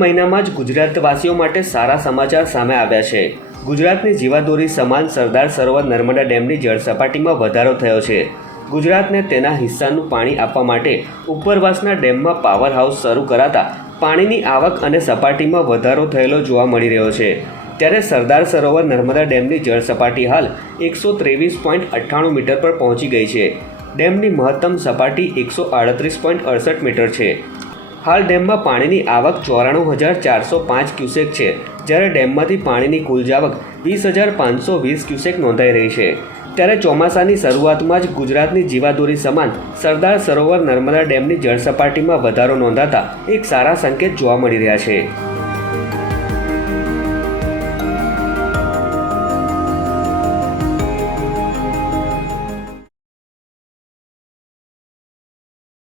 મહિનામાં જ ગુજરાતવાસીઓ માટે સારા સમાચાર સામે આવ્યા છે। ગુજરાતની જીવાદોરી સમાન સરદાર સરોવર નર્મદા ડેમની જળસપાટીમાં વધારો થયો છે। ગુજરાતને તેના હિસ્સાનું પાણી આપવા માટે ઉપરવાસના ડેમમાં પાવર હાઉસ શરૂ કરાતા પાણીની આવક અને સપાટીમાં વધારો થયેલો જોવા મળી રહ્યો છે। ત્યારે સરદાર સરોવર નર્મદા ડેમની જળસપાટી હાલ 123.98 મીટર પર પહોંચી ગઈ છે। ડેમની મહત્તમ સપાટી 138.68 મીટર છે। હાલ ડેમમાં પાણીની આવક 94,405 ક્યુસેક છે, જ્યારે ડેમમાંથી પાણીની કુલ જાવક 20,520 ક્યુસેક નોંધાઈ રહી છે। ત્યારે ચોમાસાની શરૂઆતમાં જ ગુજરાતની જીવાદોરી સમાન સરદાર સરોવર નર્મદા ડેમની જળસપાટીમાં વધારો નોંધાતા એક સારા સંકેત જોવા મળી રહ્યા છે।